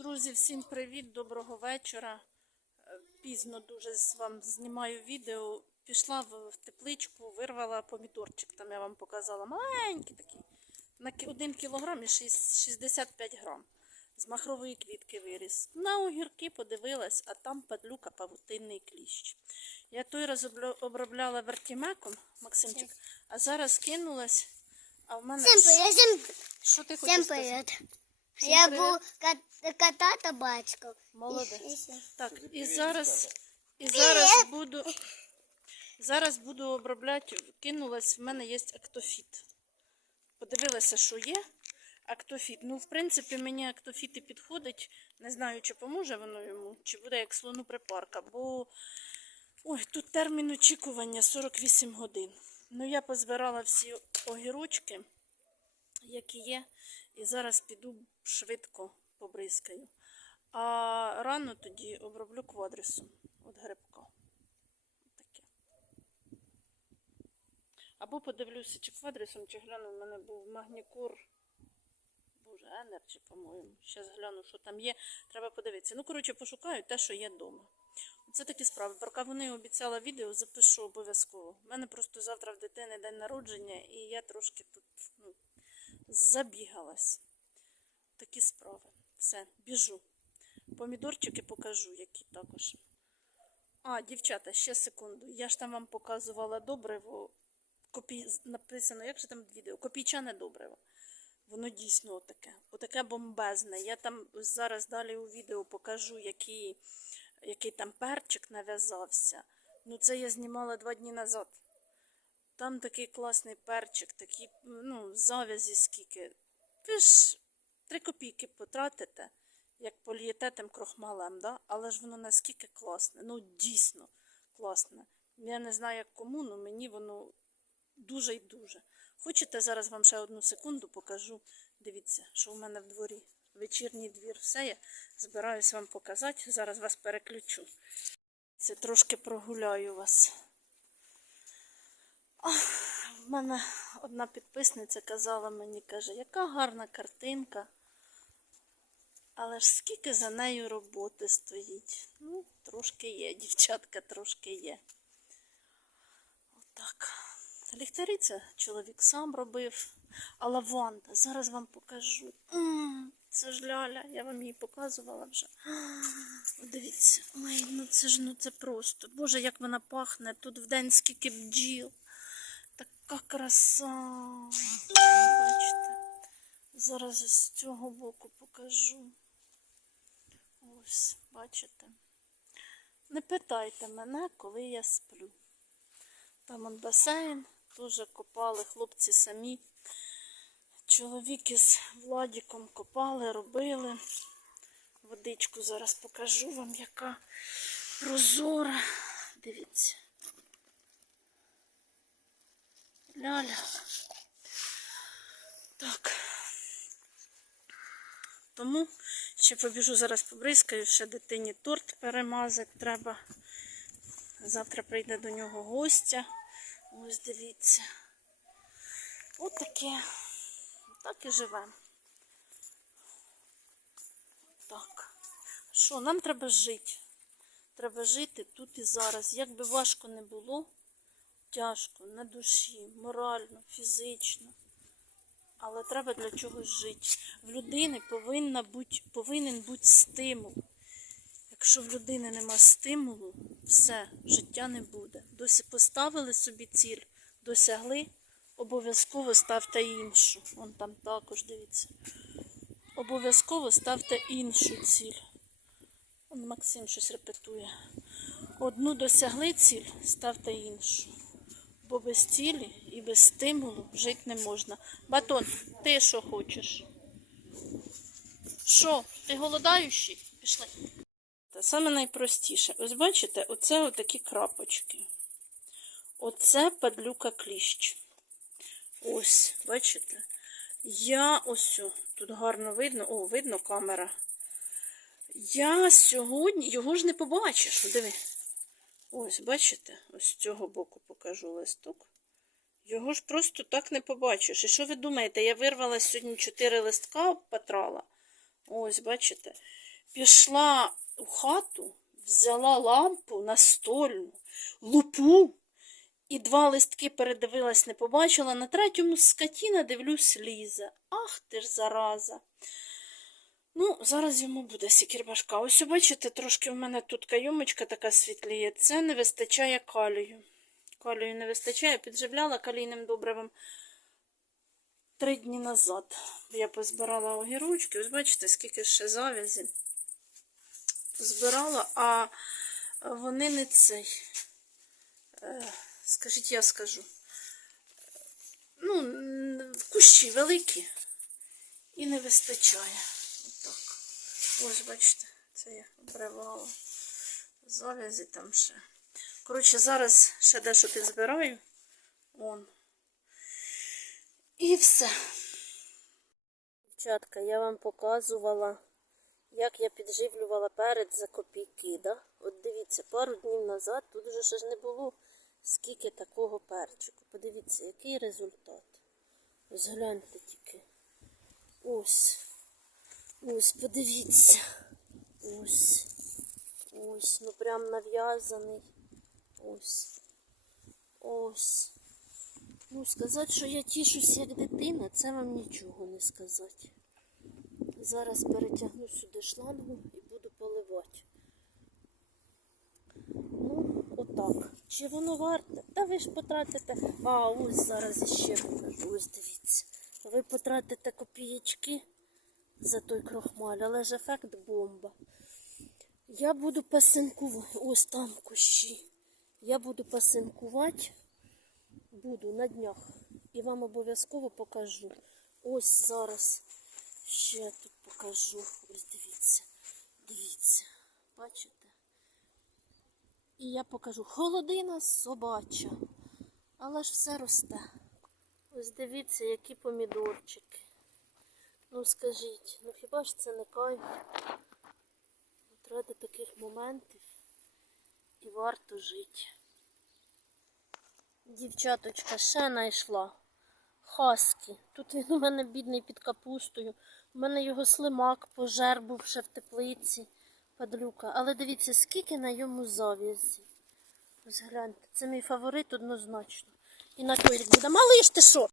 Друзі, всім привіт, доброго вечора. Е, Пізно дуже з вам знімаю відео. Пішла в тепличку, вирвала помідорчик, там я вам показала. Маленький такий. На кі- один кілограм і шість- 65 грам. З махрової квітки виріс. На огірки подивилась, а там падлюка павутинний кліщ. Я той раз обробляла вертімеком, Максимчик, а зараз кинулась. А в мене. Всем привет, всем, Що ти хочеш сказати? Всім Я привіт. буду кат- кататься бачков. Молодець. Так, і зараз, і зараз буду, зараз буду обробляти, кинулась, в мене є актофіт. Подивилася, що є. Актофіт. Ну, в принципі, мені актофіт і підходить. Не знаю, чи поможе воно йому, чи буде як слону припарка, бо ой, тут термін очікування 48 годин. Ну, я позбирала всі огірочки, які є, і зараз піду швидко побризкаю. А рано тоді оброблю квадрисом від грибка. Таке. Або подивлюся, чи квадрисом, чи гляну, в мене був магнікур. Боже, енерджі, по-моєму. Зараз гляну, що там є. Треба подивитися. Ну, коротше, пошукаю те, що є вдома. Це такі справи. Про кавуни обіцяла відео, запишу обов'язково. У мене просто завтра в дитини день народження, і я трошки тут ну, забігалась. Такі справи. Все, біжу. Помідорчики покажу, які також. А, дівчата, ще секунду. Я ж там вам показувала добриво. Копій... Написано, як же там відео? Копійчане добриво. Воно дійсно отаке. Отаке бомбезне. Я там зараз далі у відео покажу, який, який там перчик нав'язався. Ну, це я знімала два дні назад. Там такий класний перчик, такі, ну, зав'язі скільки. Ви ж три копійки потратите, як полієте тим крохмалем, да? але ж воно наскільки класне, ну дійсно класне. Я не знаю, як кому, але мені воно дуже і дуже. Хочете, зараз вам ще одну секунду покажу. Дивіться, що в мене в дворі. Вечірній двір, все я збираюсь вам показати. Зараз вас переключу. Це трошки прогуляю вас. В мене одна підписниця казала мені, каже, яка гарна картинка. Але ж скільки за нею роботи стоїть? Ну, трошки є, дівчатка, трошки є. Отак. Ліхтарі це чоловік сам робив. А лаванда, зараз вам покажу. Це ж ляля, я вам її показувала вже. Дивіться, ой, ну це ж ну це просто. Боже, як вона пахне. Тут вдень скільки бджіл. Така краса. Бачите? Зараз з цього боку покажу. Ось, бачите. Не питайте мене, коли я сплю. Там он басейн, теж копали хлопці самі. Чоловік із Владіком копали, робили. Водичку зараз покажу вам, яка прозора. Дивіться. Ляля. Так. Тому ще побіжу зараз побризкаю, ще дитині торт перемазати треба. Завтра прийде до нього гостя. Ось дивіться. От таке. Так і живемо. Так. Що, нам треба жити. Треба жити тут і зараз. Як би важко не було, тяжко на душі, морально, фізично. Але треба для чогось жити. В людини повинна бути, повинен бути стимул. Якщо в людини нема стимулу, все, життя не буде. Досі поставили собі ціль, досягли, обов'язково ставте іншу. Вон там також дивіться. Обов'язково ставте іншу ціль. Вон Максим щось репетує. Одну досягли ціль, ставте іншу. Бо без цілі і без стимулу жити не можна. Батон, ти що хочеш? Що? Ти голодаючий? Пішли. Та саме найпростіше. Ось бачите, оце отакі крапочки. Оце падлюка кліщ. Ось, бачите? Я ось, тут гарно видно, о, видно камера. Я сьогодні його ж не побачиш. Диви. Ось, бачите, ось з цього боку покажу листок. Його ж просто так не побачиш. І що ви думаєте? Я вирвала сьогодні чотири листка, потрала. Ось, бачите. пішла у хату, взяла лампу настольну, лупу і два листки передивилась, не побачила. На третьому скотіна дивлюсь лізе. Ах ти ж зараза. Ну, зараз йому буде сікірбашка. Ось, бачите, трошки в мене тут кайомочка така світліє. Це не вистачає калію. Калію не вистачає. Підживляла калійним добривом три дні назад. Я позбирала огірочки. Ось бачите, скільки ще завязі. Збирала, а вони не цей. Е, Скажіть, я скажу. Ну, кущі великі і не вистачає. Ось, бачите, це я обривала. Завязі там ще. Коротше, зараз ще дещо підзбираю. Вон. І все. Дівчатка, я вам показувала, як я підживлювала перець за копійки. Да? От дивіться, пару днів назад тут вже ще ж не було скільки такого перчику. Подивіться, який результат. Ось гляньте тільки. Ось. Ось, подивіться. Ось. Ось, ну прям нав'язаний. Ось. Ось. Ну, сказати, що я тішусь як дитина, це вам нічого не сказати. Зараз перетягну сюди шлангу і буду поливати. Ну, отак. Чи воно варте? Та ви ж потратите. А, ось зараз іще. Ось дивіться. Ви потратите копієчки за той крохмаль, але ж ефект бомба. Я буду пасинкувати. Ось там кущі. Я буду пасинкувати. Буду на днях. І вам обов'язково покажу. Ось зараз ще тут покажу. Ось дивіться. Дивіться. Бачите? І я покажу холодина собача. Але ж все росте. Ось дивіться, які помідорчики. Ну скажіть, ну хіба ж це не кайф? От ради таких моментів і варто жити. Дівчаточка ще знайшла. Хаскі. Тут він у мене бідний під капустою. У мене його слимак пожер був ще в теплиці, падлюка. Але дивіться, скільки на йому зав'язі. Ось гляньте, це мій фаворит однозначно. І на той рік буде. Малиш ти що?